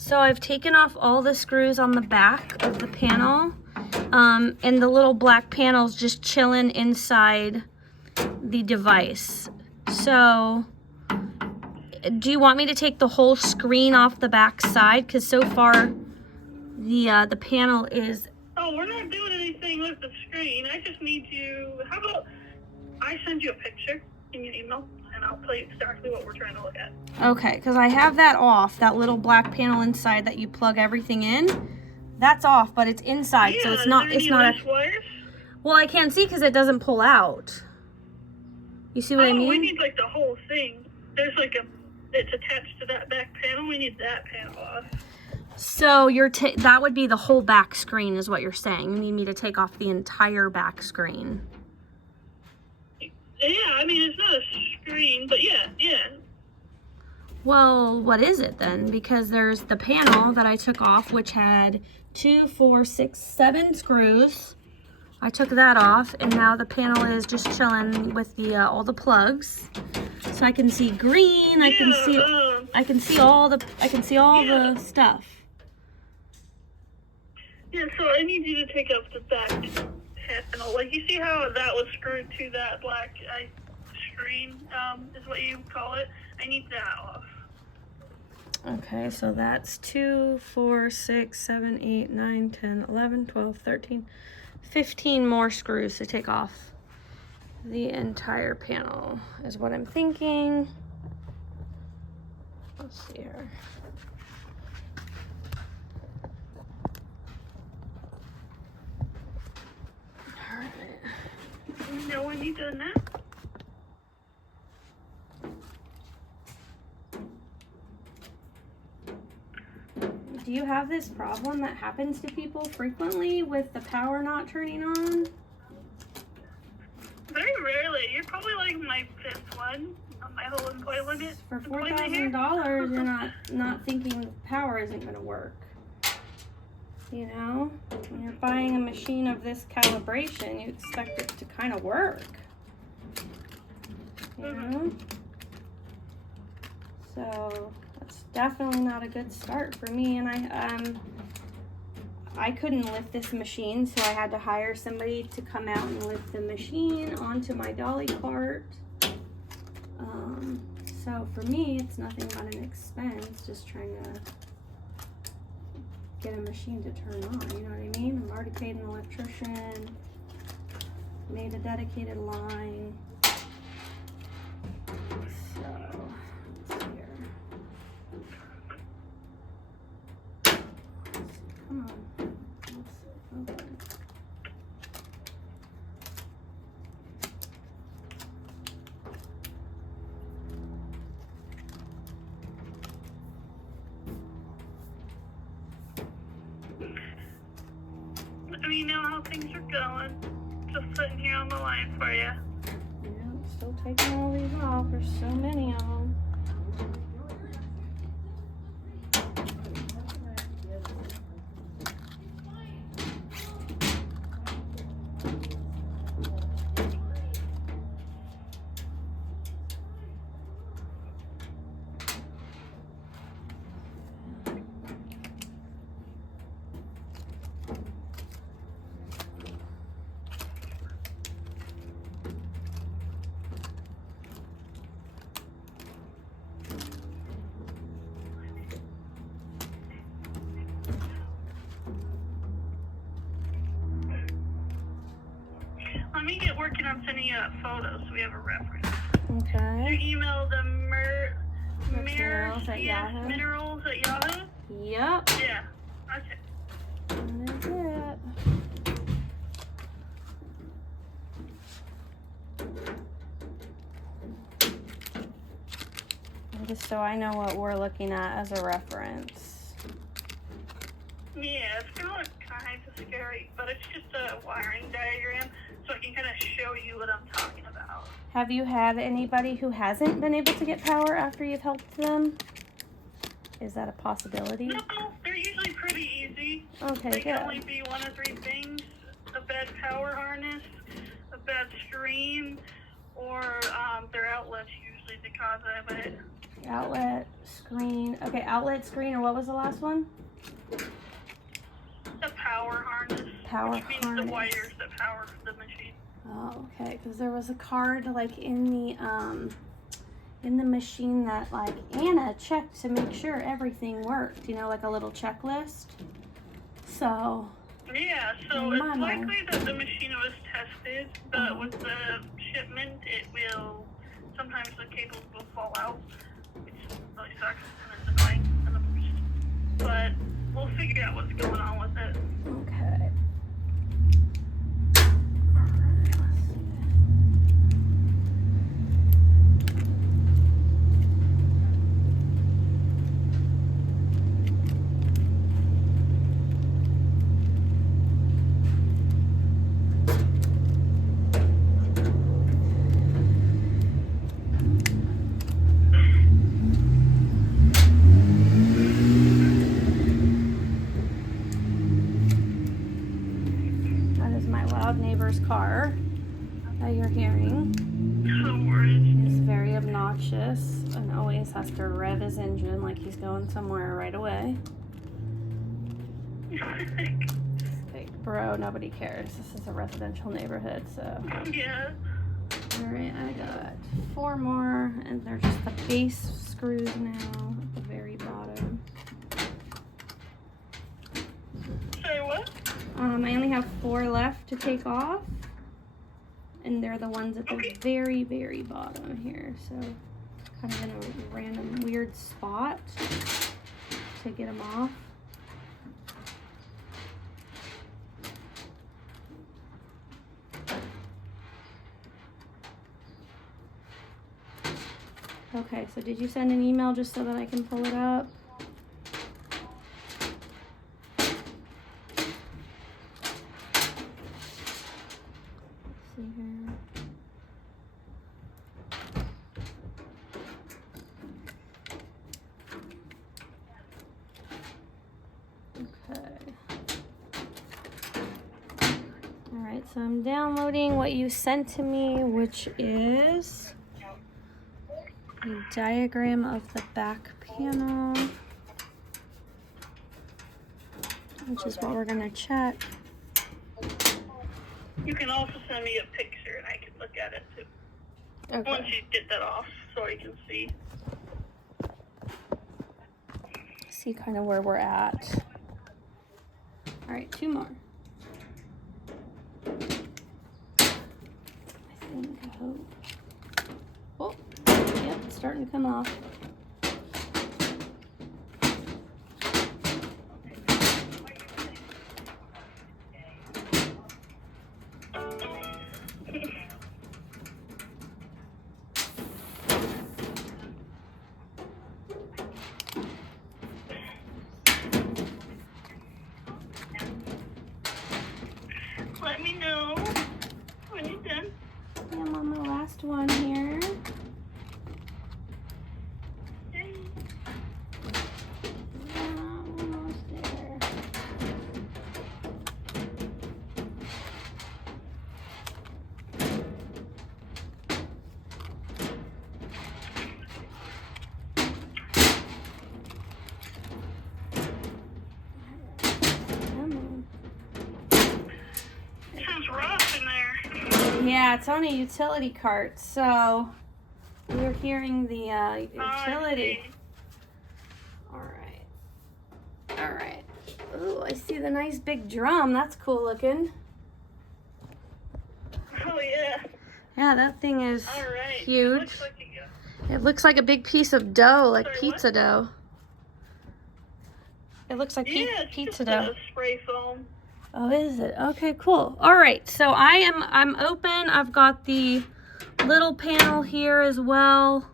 So I've taken off all the screws on the back of the panel, and the little black panel's just chilling inside the device. So do you want me to take the whole screen off the back side? Because so far the panel is... Oh, we're not doing anything with the screen. I just need you... How about I send you a picture in your email, and I'll tell you exactly what we're trying to look at. Okay, because I have that off, that little black panel inside that you plug everything in. That's off, but it's inside, Yeah, so it's not... Is there any loose wires? Well, I can't see because it doesn't pull out. You see what I mean? We need like the whole thing. There's like it's attached to that back panel. We need that panel off. So that would be the whole back screen is what you're saying. You need me to take off the entire back screen. Yeah, I mean, it's not a screen, but yeah. Well, what is it then? Because there's the panel that I took off, which had 2, 4, 6, 7 screws. I took that off, and now the panel is just chilling with the all the plugs. So I can see green. I can see all the stuff. Yeah, so I need you to take off the back panel. Like, you see how that was screwed to that black screen, is what you call it? I need that off. Okay, so that's 2, 4, 6, 7, 8, 9, 10, 11, 12, 13, 15 more screws to take off the entire panel is what I'm thinking. Let's see here. All right. You know when you've done that? Do you have this problem that happens to people frequently with the power not turning on? Very rarely. You're probably like my 5th one on my whole employment. For $4,000, you're not thinking the power isn't going to work. You know, when you're buying a machine of this calibration, you expect it to kind of work. You know? So that's definitely not a good start for me. And I couldn't lift this machine, so I had to hire somebody to come out and lift the machine onto my dolly cart. So for me, it's nothing but an expense, just trying to get a machine to turn on, you know what I mean? I'm already paid an electrician, made a dedicated line. So, let's see here. Come on. Okay. Let me know how things are going. Just sitting here on the line for you. Yeah, I'm still taking all these off. There's so many of them. Let me get working on sending you that photo so we have a reference. Okay. Your email, the Minerals at Yahoo. Minerals at Yahoo? Yep. Yeah. Okay. That is it. Just so I know what we're looking at as a reference. Yeah, it's going to look kind of scary, but it's just a wiring diagram, so I can kind of show you what I'm talking about. Have you had anybody who hasn't been able to get power after you've helped them? Is that a possibility? No, they're usually pretty easy. Okay, they good. can only be one of 3 things: a bad power harness, a bad screen, or their outlets usually the cause of it. Outlet, screen. Okay, outlet, screen, or what was the last one? The power harness. Power which means harness. the wires that power the machine. Oh, okay, because there was a card like in the machine that like Anna checked to make sure everything worked, you know, like a little checklist. So yeah, so it's likely that the machine was tested, but with the shipment it will sometimes the cables will fall out, which really sucks and it's annoying, but we'll figure out what's going on with it. Okay. Neighbor's car that you're hearing. He's very obnoxious and always has to rev his engine like he's going somewhere right away. Like, bro, nobody cares. This is a residential neighborhood, so. Yeah. Alright, I got 4 more, and they're just the base screws now at the very bottom. Sorry, what? I only have 4 left to take off, and they're the ones at the very, very bottom here. So, kind of in a random weird spot to get them off. Okay, so did you send an email just so that I can pull it up? Alright, so I'm downloading what you sent to me, which is a diagram of the back panel, which is what we're going to check. You can also send me a picture and I can look at it too. Okay. Once you get that off so I can see. See kind of where we're at. Alright, 2 more. I think, I hope. Oh, yep, it's starting to come off. Let me know when you're done. I'm on the last one here. Yay. Almost there. It sounds rough in there. Yeah, it's on a utility cart, so we're hearing the utility. Alright. Ooh, I see the nice big drum. That's cool looking. Oh yeah. Yeah, that thing is huge. It looks like It looks like a big piece of dough, like Sorry, pizza what? dough. It looks like it's pizza just dough. a spray foam. Oh, is it? Okay, cool. All right, so I'm open. I've got the little panel here as well.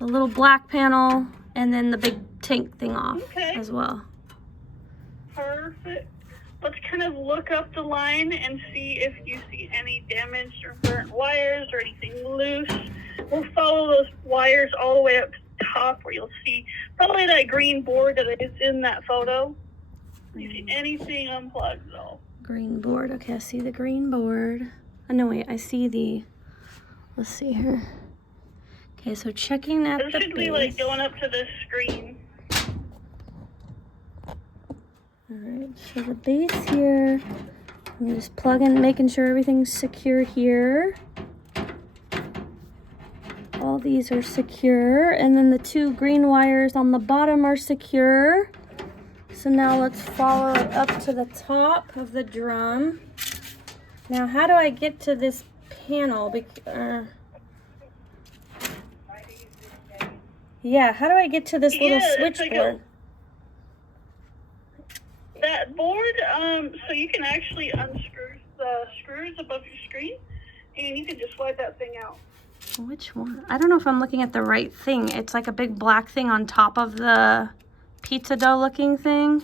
The little black panel, and then the big tank thing off as well. Perfect. Let's kind of look up the line and see if you see any damaged or burnt wires or anything loose. We'll follow those wires all the way up to the top where you'll see probably that green board that is in that photo. You see anything unplugged at all? Green board. Okay, I see the green board. Oh, no, wait. I see the... Let's see here. Okay, so checking at It the should be base. like going up to this screen. Alright, so the base here, I'm just plugging, making sure everything's secure here. All these are secure, and then the 2 green wires on the bottom are secure. So now let's follow it up to the top of the drum. Now, how do I get to this panel? Yeah, how do I get to this little switchboard? That board, so you can actually unscrew the screws above your screen, and you can just slide that thing out. Which one? I don't know if I'm looking at the right thing. It's like a big black thing on top of the pizza dough looking thing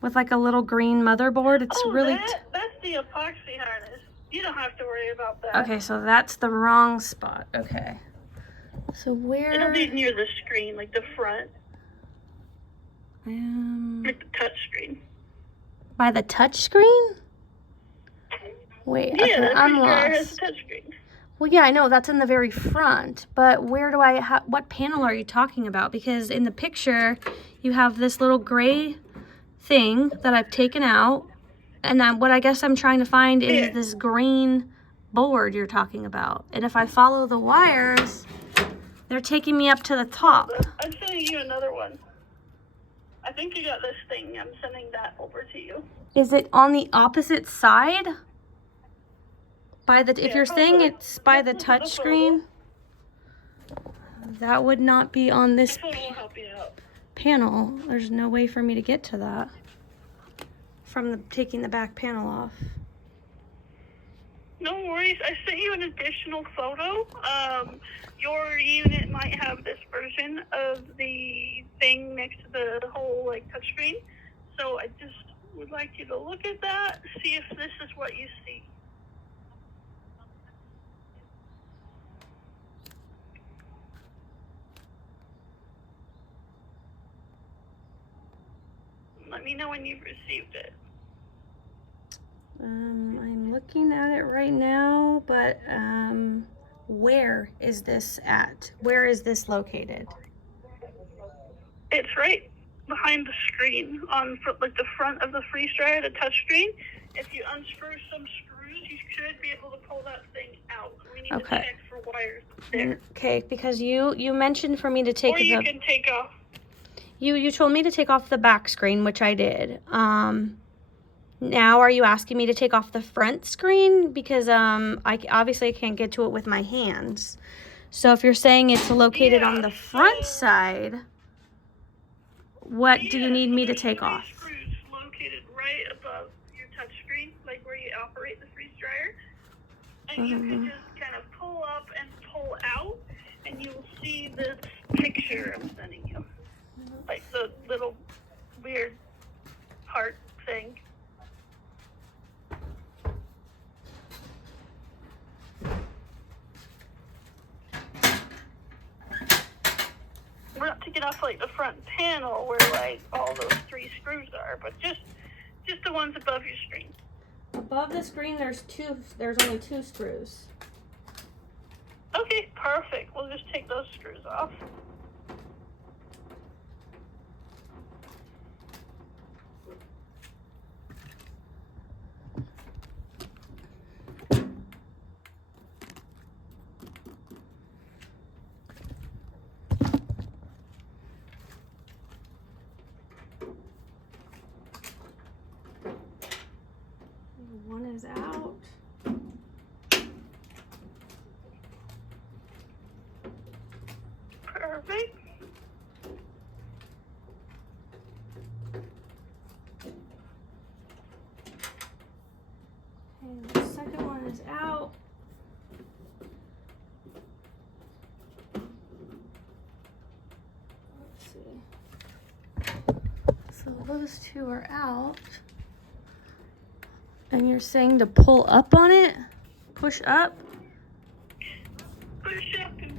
with like a little green motherboard. It's really... that's the epoxy harness. You don't have to worry about that. Okay, so that's the wrong spot. Okay. So where... It'll be near the screen, like the front. Like the touch screen. By the touch screen? Wait, yeah, okay, I'm has a lost. touch screen. Well, yeah, I know that's in the very front, but where do I what panel are you talking about? Because in the picture, you have this little gray thing that I've taken out, and what I guess I'm trying to find is this green board you're talking about. And if I follow the wires, they're taking me up to the top. I'm sending you another one. I think you got this thing. I'm sending that over to you. Is it on the opposite side? If you're saying it's by the touch screen, that would not be on this panel. There's no way for me to get to that from taking the back panel off. No worries. I sent you an additional photo. Your unit might have this version of the thing next to the whole like touchscreen. So I just would like you to look at that, see if this is what you see. Let me know when you've received it. I'm looking at it right now, but where is this at? Where is this located? It's right behind the screen on like the front of the freeze dryer, the touch screen. If you unscrew some screws, you should be able to pull that thing out. We need to check for wires there. Okay, because you mentioned for me to take or you can take off. You told me to take off the back screen, which I did. Now are you asking me to take off the front screen? Because I obviously can't get to it with my hands. So if you're saying it's located on the front side, what do you need me to take off? Screws located right above your touch screen, like where you operate the freeze dryer. And you can just kind of pull up and pull out, and you'll see this picture I'm sending you. Like the little weird heart thing. We're not taking off like the front panel where like all those 3 screws are, but just the ones above your screen. Above the screen, there's only 2 screws. Okay, perfect. We'll just take those screws off. One is out. Perfect. And the second one is out. Let's see. So those 2 are out. And you're saying to pull up on it? Push up? Push up and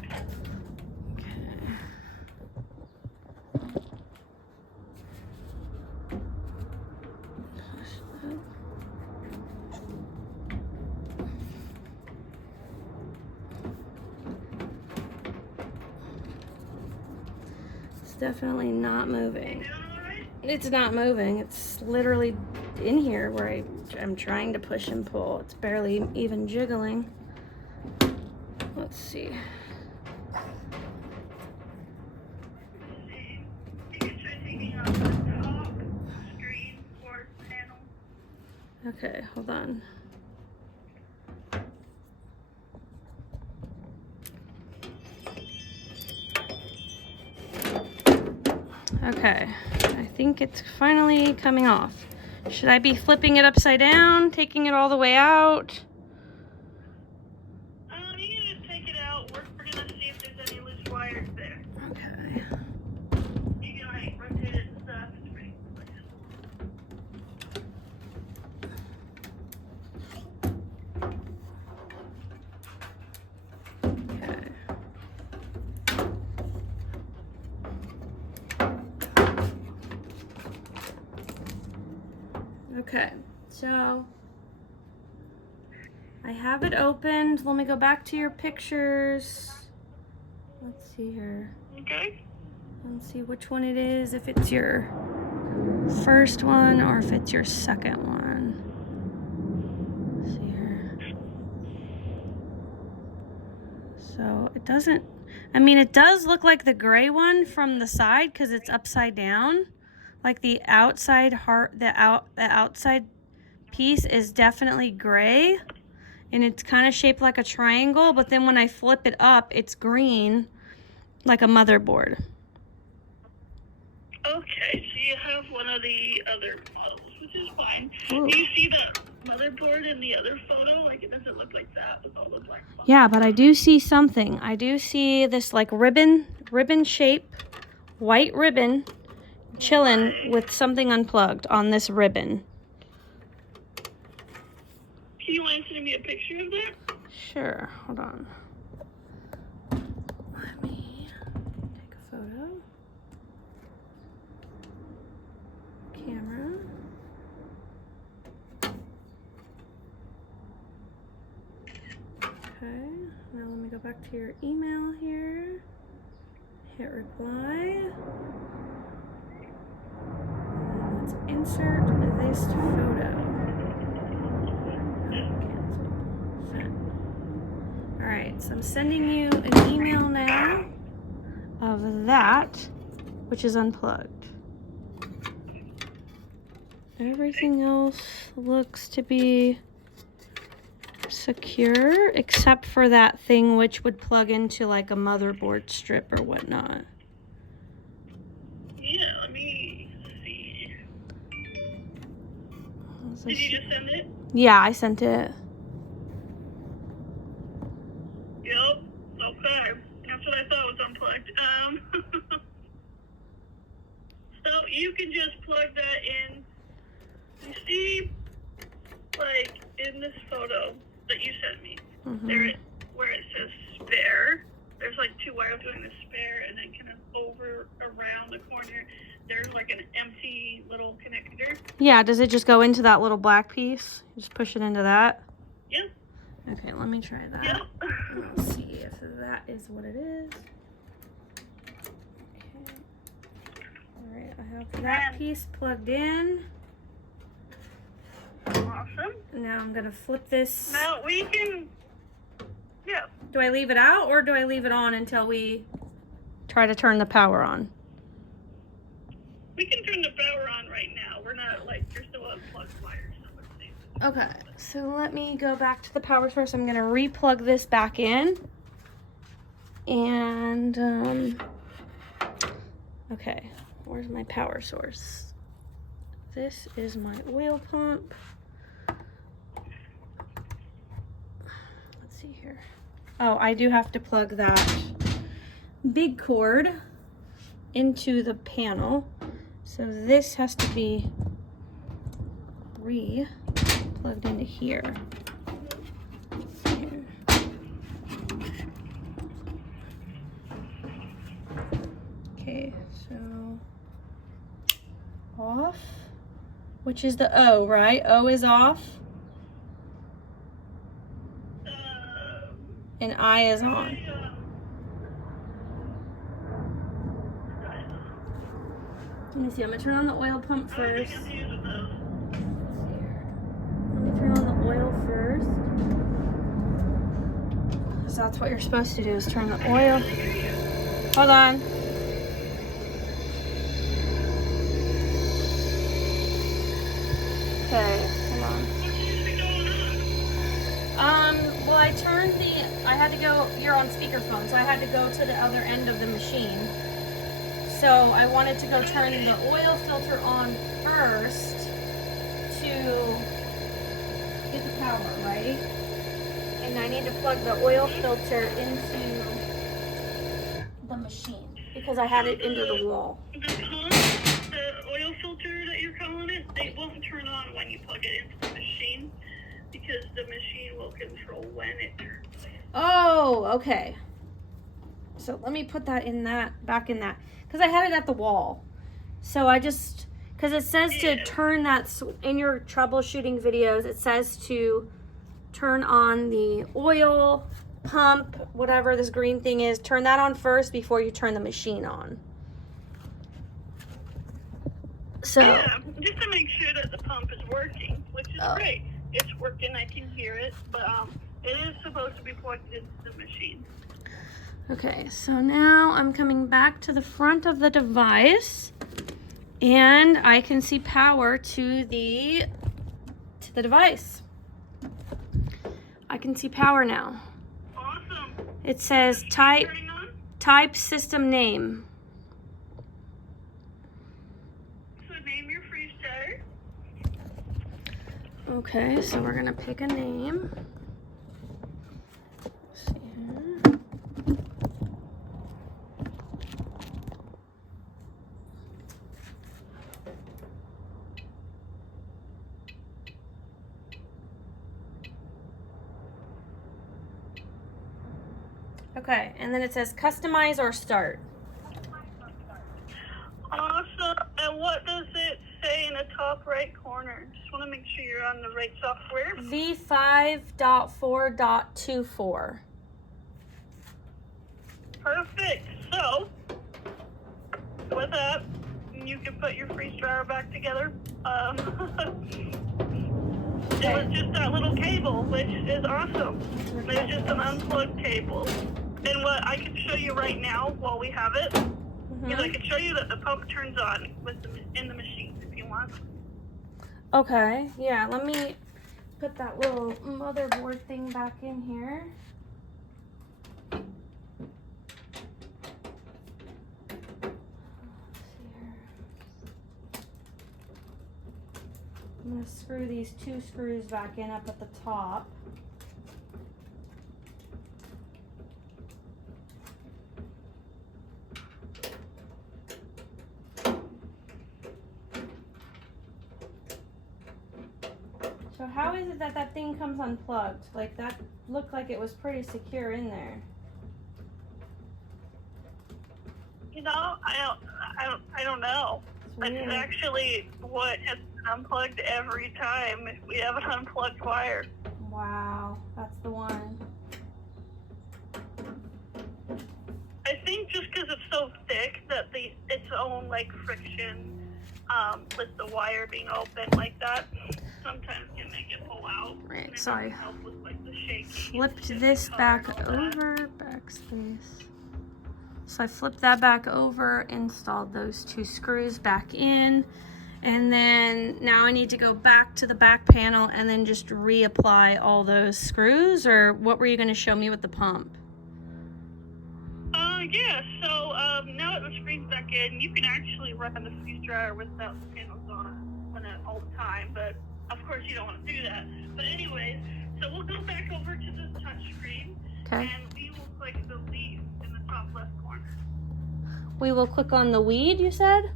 definitely not moving. Doing all right? It's not moving. It's literally in here where I'm trying to push and pull. It's barely even jiggling. Let's see. You can try taking off the top screen or panel. Okay, hold on. Okay, I think it's finally coming off. Should I be flipping it upside down, taking it all the way out? You can just take it out. We're gonna see if there's any loose wires there. Okay. You can like rotate it and stuff. It's pretty quick. Okay. Okay, so I have it opened. Let me go back to your pictures. Let's see here. Okay. Let's see which one it is, if it's your first one or if it's your second one. Let's see here. So it doesn't, I mean, it does look like the gray one from the side because it's upside down. Like the outside the outside piece is definitely gray, and it's kind of shaped like a triangle, but then when I flip it up, it's green, like a motherboard. Okay, so you have one of the other models, which is fine. Ooh. Do you see the motherboard in the other photo? Like, it doesn't look like that with all the black spots. Yeah, but I do see something. I do see this like ribbon shape, white ribbon, chilling with something unplugged on this ribbon. Can you want to send me a picture of that? Sure, hold on. Let me take a photo. Camera. Okay, now let me go back to your email here. Hit reply. And let's insert this photo. Cancel. Send. Alright, so I'm sending you an email now of that, which is unplugged. Everything else looks to be secure, except for that thing which would plug into like a motherboard strip or whatnot. Yeah, let me see. Did you just send it? Yeah, I sent it. Yep. Okay. That's what I thought was unplugged. So you can just plug that in. You see, like, in this photo that you sent me, there, where it says spare, there's like two wires doing the spare, and then kind of around the corner, there's like an empty little connector. Yeah, does it just go into that little black piece? You just push it into that? Yep. Okay, let me try that. Yep. Let's see if that is what it is. Okay. Alright, I have that piece plugged in. Awesome. Now I'm gonna flip this. Now we can, yeah. Do I leave it out or do I leave it on until we try to turn the power on? We can turn the power on right now. We're not like, you're still unplugged wires. So Okay, so let me go back to the power source. I'm gonna re-plug this back in. And, okay, where's my power source? This is my oil pump. Let's see here. Oh, I do have to plug that big cord into the panel. So this has to be plugged into here. Okay, so off, which is the O, right? O is off. And I is on. Let me see. I'm gonna turn on the oil pump first. I'm confused with those. Let me turn on the oil first. So that's what you're supposed to do, is turn the oil. Hold on. Okay, hold on. Well, I had to go, you're on speakerphone, so I had to go to the other end of the machine. So I wanted to go turn the oil filter on first to get the power, right? And I need to plug the oil filter into the machine because I had it into the wall. The pump, the oil filter that you're calling it, they won't turn on when you plug it into the machine because the machine will control when it turns. Oh, okay. So let me put that in back in that, because I had it at the wall. So because it says to turn that, in your troubleshooting videos, it says to turn on the oil pump, whatever this green thing is, turn that on first before you turn the machine on. So Yeah, just to make sure that the pump is working, which is great. It's working, I can hear it, but it is supposed to be plugged into the machine. Okay, so now I'm coming back to the front of the device, and I can see power to the device. I can see power now. Awesome. It says type system name. So name your freeze dryer. Okay, so we're gonna pick a name. Let's see here. Okay, and then it says customize or start. Awesome. And what does it say in the top right corner? Just want to make sure you're on the right software. V5.4.24. Perfect. So, with that, you can put your freeze dryer back together. It was just that little cable, which is awesome. There's just an unplugged cable. And what I can show you right now while we have it, is I can show you that the pump turns on in the machine if you want. Okay, yeah, let me put that little motherboard thing back in here. I'm going to screw these 2 screws back in up at the top. So how is it that that thing comes unplugged? Like, that looked like it was pretty secure in there. You know, I don't know. It's actually what has unplugged every time if we have an unplugged wire. Wow, that's the one. I think just because it's so thick that its own like friction with the wire being open like that sometimes can make it pull out. Right, sorry. Help with like the shaking. Flipped this back over, backspace. So I flipped that back over, installed those 2 screws back in, and then now I need to go back to the back panel and then just reapply all those screws, or what were you going to show me with the pump? Yeah, so now that the screen's back in, you can actually run the freeze dryer without the panels on all the time, but of course you don't want to do that. But anyways, so we'll go back over to the touch screen, and we will click the leaf in the top left corner. We will click on the weed, you said?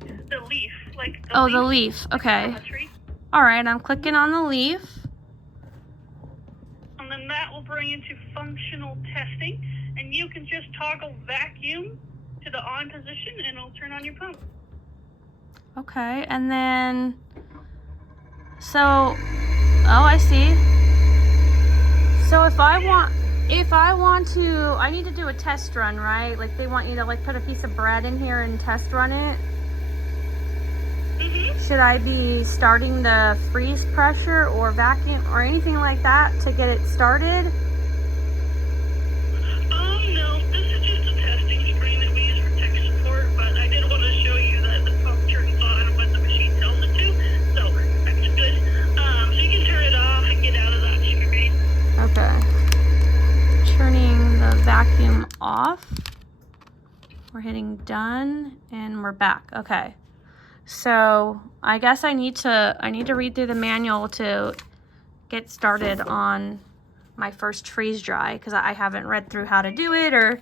The leaf, like the oh, leaf, the leaf, okay. on the tree. All right, I'm clicking on the leaf. And then that will bring you to functional testing, and you can just toggle vacuum to the on position and it'll turn on your pump. Okay, and then, so, oh, I see. So if I want, If I want to, I need to do a test run, right? Like they want you to like put a piece of bread in here and test run it. Should I be starting the freeze pressure or vacuum or anything like that to get it started? No, this is just a testing screen that we use for tech support, but I did want to show you that the pump turns on when the machine tells it to, so that's good. So you can turn it off and get out of that screen. Okay. Turning the vacuum off. We're hitting done and we're back. Okay. So I guess I need to read through the manual to get started on my first freeze dry because I haven't read through how to do it or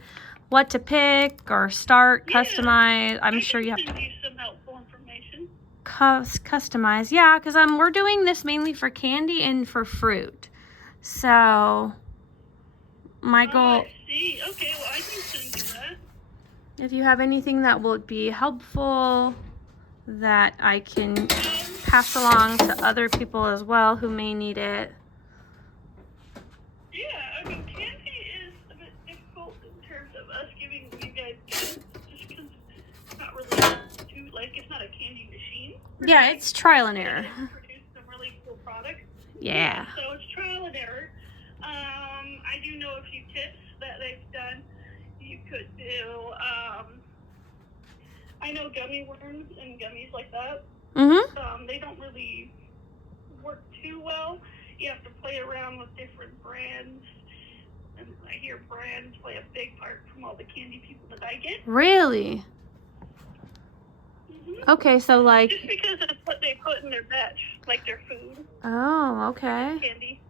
what to pick or start, customize. I'm sure you have to send you some helpful information. Customize. Yeah, because we're doing this mainly for candy and for fruit. So my goal. I see. Okay, well I can send you that. If you have anything that will be helpful that I can pass along to other people as well who may need it. Yeah, I mean, candy is a bit difficult in terms of us giving you guys guidance, just because it's not really it's not a candy machine. Yeah, it's trial and error. It produces some really cool products. Yeah. So it's trial and error. I do know a few tips that they've done. You could do, I know gummy worms and gummies like that. They don't really work too well. You have to play around with different brands. And I hear brands play a big part from all the candy people that I get. Really? Okay, so like... Just because it's what they put in their batch, like their food. Oh, okay. Candy.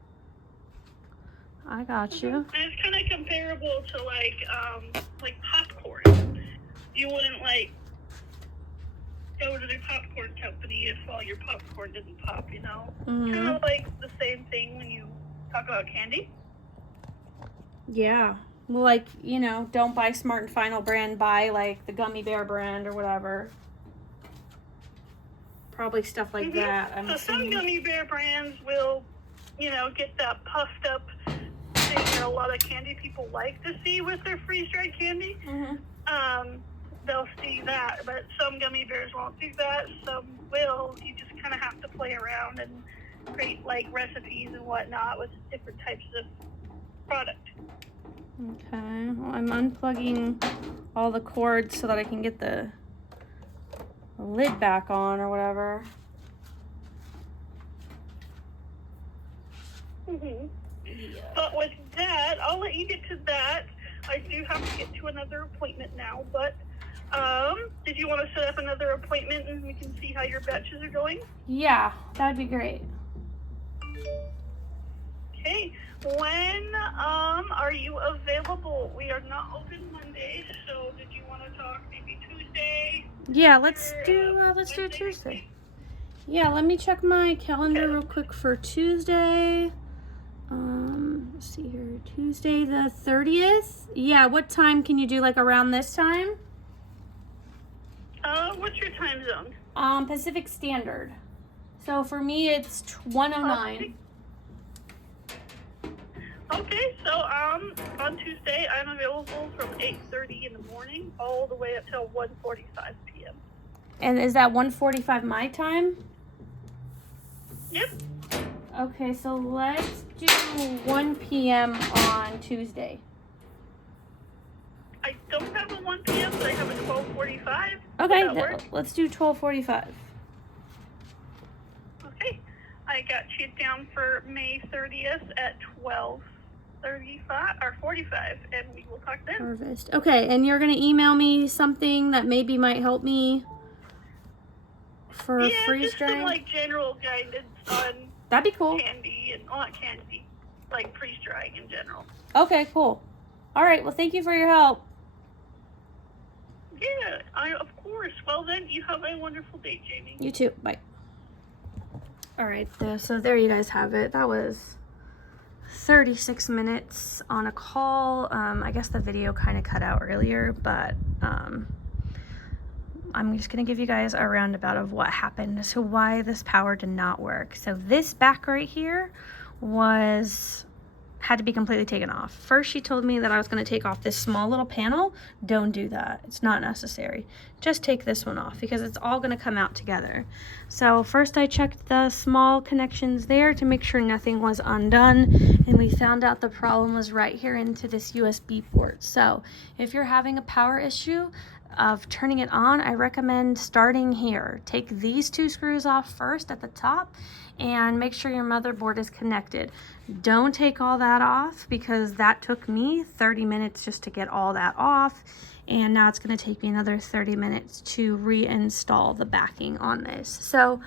I got you. And it's kind of comparable to like popcorn. You wouldn't go to the popcorn company if all your popcorn didn't pop, you know? Kind of like the same thing when you talk about candy. Yeah. Well, like, you know, don't buy Smart and Final brand, buy like the Gummy Bear brand or whatever. Probably stuff like that. So some Gummy Bear brands will, you know, get that puffed up thing that a lot of candy people like to see with their freeze-dried candy. They'll see that, but some gummy bears won't do that. Some will. You just kind of have to play around and create like recipes and whatnot with different types of product. Okay. Well, I'm unplugging all the cords so that I can get the lid back on or whatever. But with that, I'll let you get to that. I do have to get to another appointment now, but did you want to set up another appointment and we can see how your batches are going? Yeah, that'd be great. Okay. When are you available? We are not open Mondays, so did you want to talk maybe Tuesday? Yeah, let's do Tuesday. Yeah, let me check my calendar real quick for Tuesday. Let's see here. Tuesday the 30th. Yeah, what time can you do, like around this time? What's your time zone? Pacific Standard. So for me it's 1:09. Okay, so on Tuesday I'm available from 8:30 in the morning all the way up till 1:45 p.m. And is that 1:45 my time? Yep. Okay, so let's do 1 p.m. on Tuesday. I don't have a 1 p.m., but I have a 12:45. Okay, let's do 12:45. Okay, I got you down for May 30th at 12:35 or 45, and we will talk then. Harvest. Okay, and you're gonna email me something that maybe might help me for freeze drying? Some like general guidance on that'd be cool. Candy and not candy, like freeze drying in general. Okay, cool. All right, well, thank you for your help. Yeah, of course. Well then, you have a wonderful day, Jamie. You too. Bye. All right, so there you guys have it. That was 36 minutes on a call. I guess the video kind of cut out earlier, but I'm just gonna give you guys a roundabout of what happened as to why this power did not work. So this back right here was had to be completely taken off. First, she told me that I was going to take off this small little panel. Don't do that. It's not necessary. Just take this one off because it's all going to come out together. So first I checked the small connections there to make sure nothing was undone, and we found out the problem was right here into this USB port. So if you're having a power issue of turning it on, I recommend starting here. Take these 2 screws off first at the top and make sure your motherboard is connected. Don't take all that off because that took me 30 minutes just to get all that off, and now it's going to take me another 30 minutes to reinstall the backing on this. So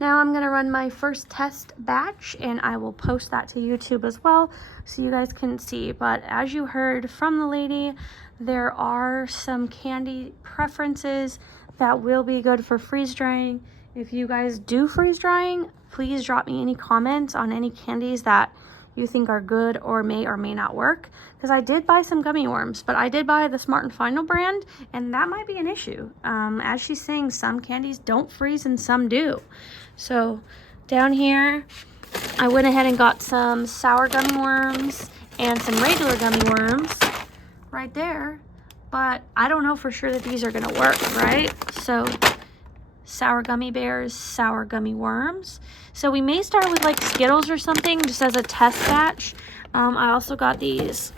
now I'm going to run my first test batch, and I will post that to YouTube as well so you guys can see. But as you heard from the lady, there are some candy preferences that will be good for freeze drying. If you guys do freeze drying, please drop me any comments on any candies that you think are good or may not work, because I did buy some gummy worms, but I did buy the Smart and Final brand, and that might be an issue. As she's saying, some candies don't freeze and some do. So down here, I went ahead and got some sour gummy worms and some regular gummy worms right there, but I don't know for sure that these are gonna work, right? So sour gummy bears, sour gummy worms. So we may start with like Skittles or something just as a test batch. I also got these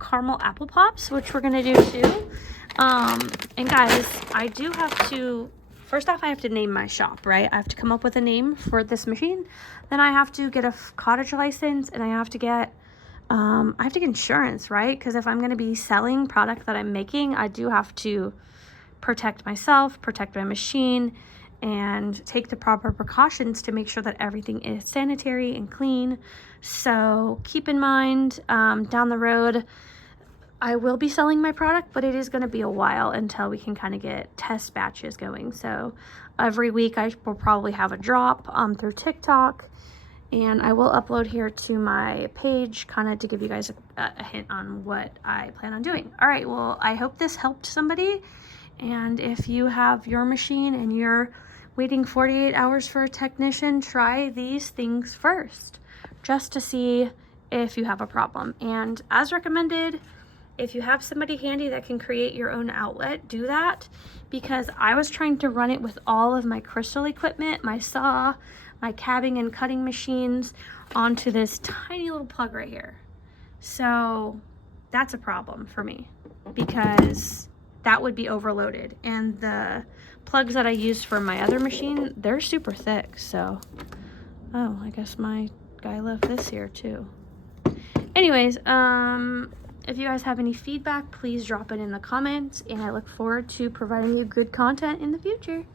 caramel apple pops, which we're gonna do too. And guys, I do have to, first off, I have to name my shop, right? I have to come up with a name for this machine. Then I have to get a cottage license, and I have to get insurance, right? Because if I'm going to be selling product that I'm making, I do have to protect myself, protect my machine, and take the proper precautions to make sure that everything is sanitary and clean. So keep in mind, down the road, I will be selling my product, but it is going to be a while until we can kind of get test batches going. So every week I will probably have a drop through TikTok, and I will upload here to my page kind of to give you guys a hint on what I plan on doing. All right, well, I hope this helped somebody. And if you have your machine and you're waiting 48 hours for a technician, try these things first just to see if you have a problem. And as recommended, if you have somebody handy that can create your own outlet, do that, because I was trying to run it with all of my crystal equipment, my saw, my cabbing and cutting machines, onto this tiny little plug right here. So that's a problem for me because that would be overloaded. And the plugs that I used for my other machine, they're super thick. So, oh, I guess my guy left this here too. Anyways, if you guys have any feedback, please drop it in the comments, and I look forward to providing you good content in the future.